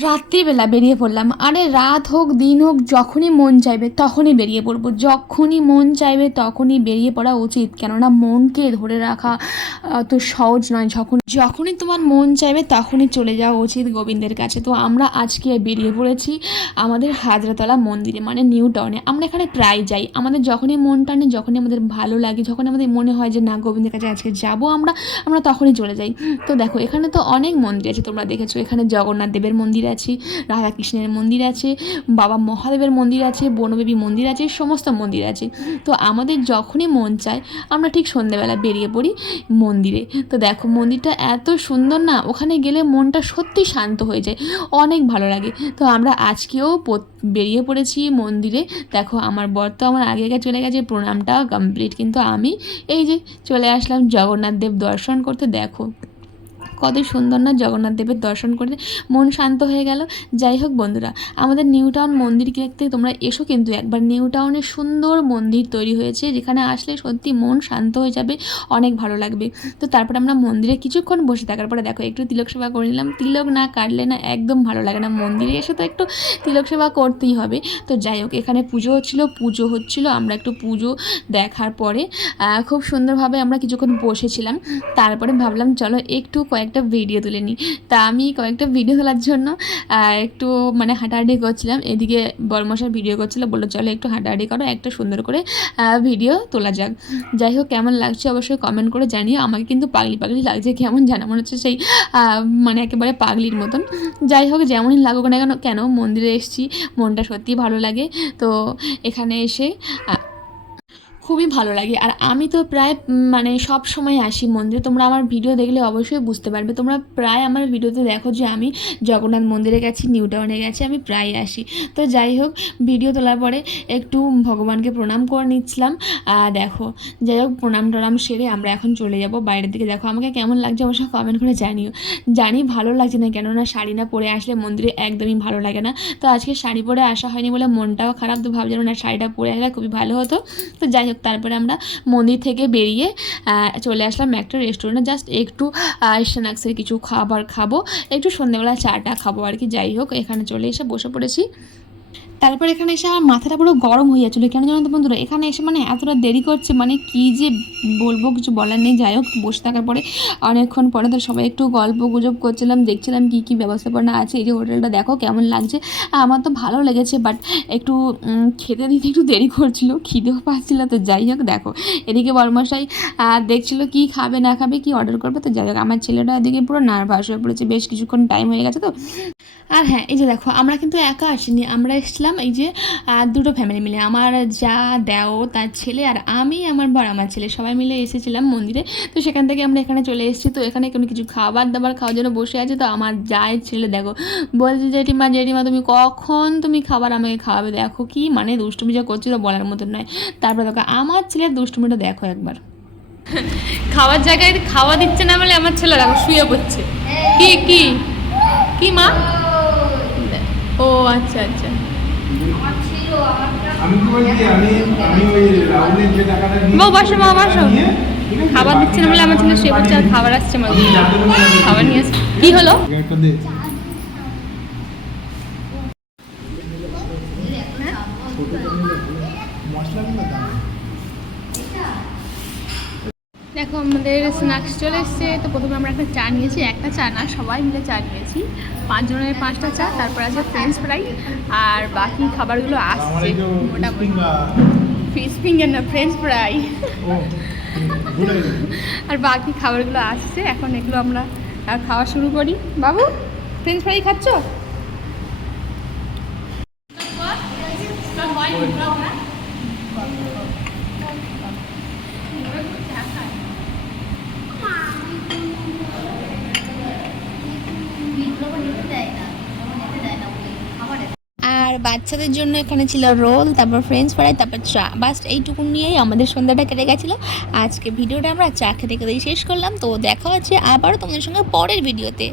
রাত্রিবেলা বেরিয়ে পড়লাম। আরে রাত হোক, দিন হোক, যখনই মন চাইবে তখনই বেরিয়ে পড়ব। যখনই মন চাইবে তখনই বেরিয়ে পড়া উচিত। কেননা মনকে ধরে রাখা তো সহজ নয়। যখন, যখনই তোমার মন চাইবে তখনই চলে যাওয়া উচিত গোবিন্দের কাছে। তো আমরা আজকে বেরিয়ে পড়েছি আমাদের হাজরাতলা মন্দিরে মানে নিউ টাউনে। আমরা এখানে প্রায় যাই। আমাদের যখনই মন টানে, যখনই আমাদের ভালো লাগে যখন আমাদের মনে হয় যে, না, গোবিন্দের কাছে আজকে যাব আমরা আমরা তখনই চলে যাই। তো দেখো, এখানে তো অনেক মন্দির আছে তোমরা দেখেছ। এখানে জগন্নাথ দেবের মন্দির আছে, রাধাকৃষ্ণের মন্দির আছে, বাবা মহাদেবের মন্দির আছে বনবেবী মন্দির আছে, সমস্ত মন্দির আছে। তো আমাদের যখনই মন চায়, আমরা ঠিক সন্ধেবেলা বেরিয়ে পড়ি মন্দিরে। তো দেখো মন্দিরটা এত সুন্দর না, ওখানে গেলে মনটা সত্যি শান্ত হয়ে যায়, অনেক ভালো লাগে। তো আমরা আজকেও বেরিয়ে পড়েছি মন্দিরে। দেখো আমার বর তো আমার আগে আগে চলে গেছে, প্রণামটা কমপ্লিট কিন্তু আমি এই যে চলে আসলাম জগন্নাথ দেব দর্শন করতে, দেখো। কত সুন্দর না জগন্নাথ দেবের দর্শন করে মন শান্ত হয়ে গেল। যাই হোক বন্ধুরা, আমাদের নিউ টাউন মন্দির দেখতে তোমরা এসো কিন্তু একবার নিউ টাউনে সুন্দর মন্দির তৈরি হয়েছে, যেখানে আসলে সত্যি মন শান্ত হয়ে যাবে, অনেক ভালো লাগবে। তো তারপর আমরা মন্দিরে কিছুক্ষণ বসে থাকার পরে দেখো একটু তিলক সেবা করে নিলাম। তিলক না কাটলে না একদম ভালো লাগে না। মন্দিরে এসে তো একটু তিলক সেবা করতেই হবে। তো যাই হোক, এখানে পুজো হচ্ছিল পুজো হচ্ছিল। আমরা একটু পুজো দেখার পরে খুব সুন্দরভাবে আমরা কিছুক্ষণ বসেছিলাম। তারপরে ভাবলাম, চলো একটু কয়েকটা ভিডিও তুলে নিই। তা আমি কয়েকটা ভিডিও তোলার জন্য একটু মানে হাঁটাহাঁটি করছিলাম। এদিকে বর্মশার ভিডিও করছিল, বলল, চলো একটু হাঁটাহাঁটি করো, একটা সুন্দর করে ভিডিও তোলা যাক। যাই হোক, কেমন লাগছে অবশ্যই কমেন্ট করে জানিও। আমাকে কিন্তু পাগলি পাগলি লাগছে, কেমন জানা মনে হচ্ছে সেই মানে একেবারে পাগলির মতন। যাই হোক, যেমনই লাগুক না কেন কেন মন্দিরে এসেছি, মনটা সত্যিই ভালো লাগে। তো এখানে এসে খুবই ভালো লাগে। আর আমি তো প্রায় মানে সব সময় আসি মন্দিরে। তোমরা আমার ভিডিও দেখলে অবশ্যই বুঝতে পারবে। তোমরা প্রায় আমার ভিডিওতে দেখো যে আমি জগন্নাথ মন্দিরে গেছি, নিউ টাউনে গেছি, আমি প্রায় আসি। তো যাই হোক, ভিডিও তোলার পরে একটু ভগবানকে প্রণাম করে নিচ্ছিলাম। দেখো, যাই হোক, প্রণাম টনাম সেরে আমরা এখন চলে যাব বাইরের দিকে। দেখো, আমাকে কেমন লাগছে অবশ্যই কমেন্ট করে জানিও। জানি ভালো লাগছে না, কেননা শাড়ি না পরে আসলে মন্দিরে একদমই ভালো লাগে না। তো আজকে শাড়ি পরে আসা হয়নি বলে মনটাও খারাপ। তো ভাবছিলাম না, শাড়িটা পরে আসলে খুবই ভালো হতো। তো যাই হোক তারপরে আমরা মন্দির থেকে বেরিয়ে চলে আসলাম একটা রেস্টুরেন্টে জাস্ট একটু স্ন্যাক্সের কিছু খাবার খাব। একটু সন্ধ্যেবেলা চাটা খাব আর কি। যাই হোক, এখানে চলে এসে বসে পড়েছি। তারপর এখানে এসে আমার মাথাটা পুরো গরম হয়ে কেন জানো তো বন্ধুরা? এখানে এসে মানে এতটা দেরি করছে মানে কি যে বলব, কিছু বলার নেই। যাই হোক, বসে থাকার পরে অনেকক্ষণ পরে তো সবাই একটু গল্প গুজব করছিলাম, দেখছিলাম কী কী ব্যবস্থাপনা আছে। এই যে হোটেলটা দেখো কেমন লাগছে। আমার তো ভালো লেগেছে বাট একটু খেতে দিতে একটু দেরি করছিল, খিদেও পাচ্ছিল তো। যাই হোক, দেখো। এদিকে বর্মশাই দেখছিল কি খাবে, না খাবে, কি অর্ডার করবে। তো যাই হোক, আমার ছেলেটা এদিকে পুরো নার্ভাস হয়ে পড়েছে। বেশ কিছুক্ষণ টাইম হয়ে গেছে তো। আর হ্যাঁ এই যে দেখো, আমরা কিন্তু একা আসিনি। আমরা এসেছিলাম এই যে দুটো ফ্যামিলি মিলে। আমার যা দেও, তার ছেলে আর আমি, আমার বর, আমার ছেলে। সবাই মিলে এসেছিলাম মন্দিরে। তো সেখান থেকে আমরা এখানে চলে এসেছি। তো এখানে কোনো কিছু খাবার দাবার খাওয়ার জন্য বসে আছে। তো আমার যায় ছেলে দেখো, বলছে, জেঠিমা জেঠিমা, তুমি কখন তুমি খাবার আমাকে খাওয়াবে? দেখো কি মানে দুষ্টুমি যা করছিল বলার মতন নয়। তারপরে দেখো, আমার ছেলের দুষ্টুমিটা দেখো একবার। খাওয়ার জায়গায় খাওয়া দিচ্ছে না বলে আমার ছেলে, দেখো, শুয়ে পড়ছে। কি কি? কি, মা? ও আচ্ছা আচ্ছা। বাবা, বসো, বাবা, বসো। খাবার দিচ্ছে না বলে আমার জন্য পড়ছে আর খাবার আসছে আমার। খাবার নিয়ে আসছে। কি হলো একটা দে। মশলাগুলো দাও। দেখো আমাদের স্ন্যাক্স চলে এসছে। তো প্রথমে আমরা একটা চা নিয়েছি, একটা চা না, সবাই মিলে চা নিয়েছি। পাঁচজনের পাঁচটা চা, তারপর আছে ফ্রেঞ্চ ফ্রাই আর বাকি খাবারগুলো আসছে। মোটামুটি। ফিশ ফিঙ্গার না ফ্রেঞ্চ ফ্রাই। আর বাকি খাবারগুলো আসছে। এখন এগুলো আমরা খাওয়া শুরু করি। বাবু ফ্রেঞ্চ ফ্রাই খাচ্ছ আর বাচ্চাদের জন্য এখানে ছিল রোল, তারপর ফ্রেঞ্চ ফ্রাই তারপর চা। বাস এইটুকু নিয়েই আমাদের সন্ধ্যাটা কেটে গেছিল। আজকে ভিডিওটা আমরা চা খেতে খেতেই শেষ করলাম। তো দেখা হচ্ছে আবারও তোমাদের সঙ্গে পরের ভিডিওতে